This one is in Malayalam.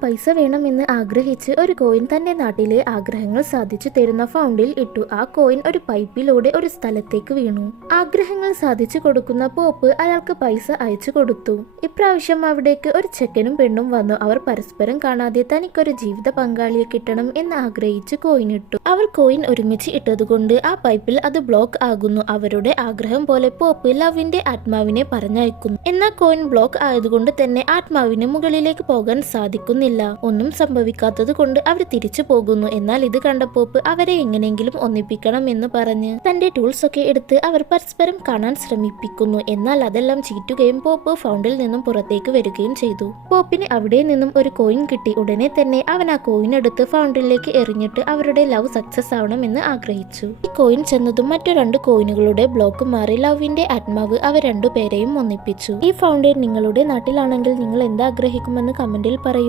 പൈസ വേണമെന്ന് ആഗ്രഹിച്ച് ഒരു കോയിൻ തന്റെ നാട്ടിലെ ആഗ്രഹങ്ങൾ സാധിച്ചു തരുന്ന ഫൗണ്ടിൽ ഇട്ടു. ആ കോയിൻ ഒരു പൈപ്പിലൂടെ ഒരു സ്ഥലത്തേക്ക് വീണു. ആഗ്രഹങ്ങൾ സാധിച്ചു കൊടുക്കുന്ന പോപ്പ് അയാൾക്ക് പൈസ അയച്ചു കൊടുത്തു. ഇപ്രാവശ്യം അവിടേക്ക് ഒരു ചെക്കനും പെണ്ണും വന്നു. അവർ പരസ്പരം കാണാതെ തനിക്കൊരു ജീവിത പങ്കാളിയെ കിട്ടണം എന്ന് ആഗ്രഹിച്ച് കോയിൻ ഇട്ടു. അവർ കോയിൻ ഒരുമിച്ച് ഇട്ടതുകൊണ്ട് ആ പൈപ്പിൽ അത് ബ്ലോക്ക് ആകുന്നു. അവരുടെ ആഗ്രഹം പോലെ പോപ്പ് ലവിന്റെ ആത്മാവിനെ പറഞ്ഞയക്കുന്നു. എന്നാൽ കോയിൻ ബ്ലോക്ക് ആയതുകൊണ്ട് തന്നെ ആത്മാവിന് മുകളിലേക്ക് പോകാൻ സാധിക്കുന്നില്ല. ഒന്നും സംഭവിക്കാത്തത് കൊണ്ട് അവർ തിരിച്ചു പോകുന്നു. എന്നാൽ ഇത് കണ്ട പോപ്പ് അവരെ എങ്ങനെയെങ്കിലും ഒന്നിപ്പിക്കണം എന്ന് പറഞ്ഞ് തന്റെ ടൂൾസ് ഒക്കെ എടുത്ത് അവർ പരസ്പരം കാണാൻ ശ്രമിപ്പിക്കുന്നു. എന്നാൽ അതെല്ലാം ചീറ്റുകയും പോപ്പ് ഫൗണ്ടിൽ നിന്നും പുറത്തേക്ക് വരികയും ചെയ്തു. പോപ്പിന് അവിടെ നിന്നും ഒരു കോയിൻ കിട്ടി. ഉടനെ തന്നെ അവൻ ആ കോയിൻ എടുത്ത് ഫൗണ്ടിലേക്ക് എറിഞ്ഞിട്ട് അവരുടെ ലവ് സക്സസ് ആവണമെന്ന് ആഗ്രഹിച്ചു. ഈ കോയിൻ ചെന്നതും മറ്റു 2 കോയിനുകളുടെ ബ്ലോക്ക് മാറി ലവിന്റെ ആത്മാവ് അവർ രണ്ടുപേരെയും ഒന്നിപ്പിച്ചു. ഈ ഫൗണ്ടൻ നിങ്ങളുടെ നാട്ടിലാണെങ്കിൽ നിങ്ങൾ എന്താഗ്രഹിക്കുമെന്ന് കമന്റിൽ പറയൂ.